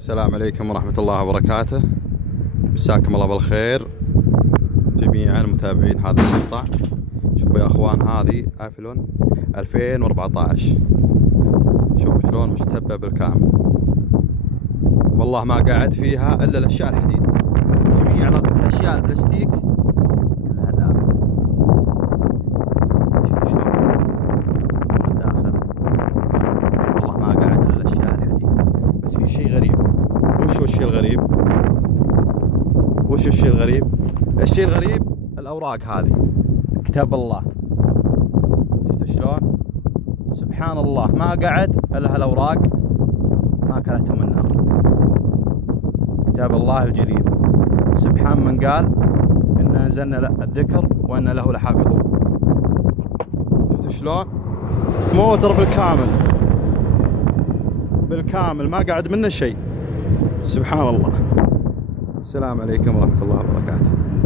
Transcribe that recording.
السلام عليكم ورحمة الله وبركاته. مساكم الله بالخير جميعا متابعين هذا المقطع. شوفوا يا اخوان، هذه افلون 2014. شوفوا شلون مشتبه بالكامل، والله ما قاعد فيها الا الاشياء الحديد. جميع الاشياء البلاستيك كلها ذابت. شوفوا شلون من الداخل، والله ما قاعد الا الاشياء الحديد. بس في شيء غريب. وش الشيء الغريب؟ الشيء الغريب الأوراق هذه، كتاب الله. شفتوا شلون؟ سبحان الله، ما قعد إلا هالأوراق ما أكلتهم النار. كتاب الله الجليل. سبحان من قال إن أنزلنا الذكر وإن له لحافظون. شفتوا شلون؟ موتر بالكامل ما قعد منه شيء. سبحان الله. السلام عليكم ورحمة الله وبركاته.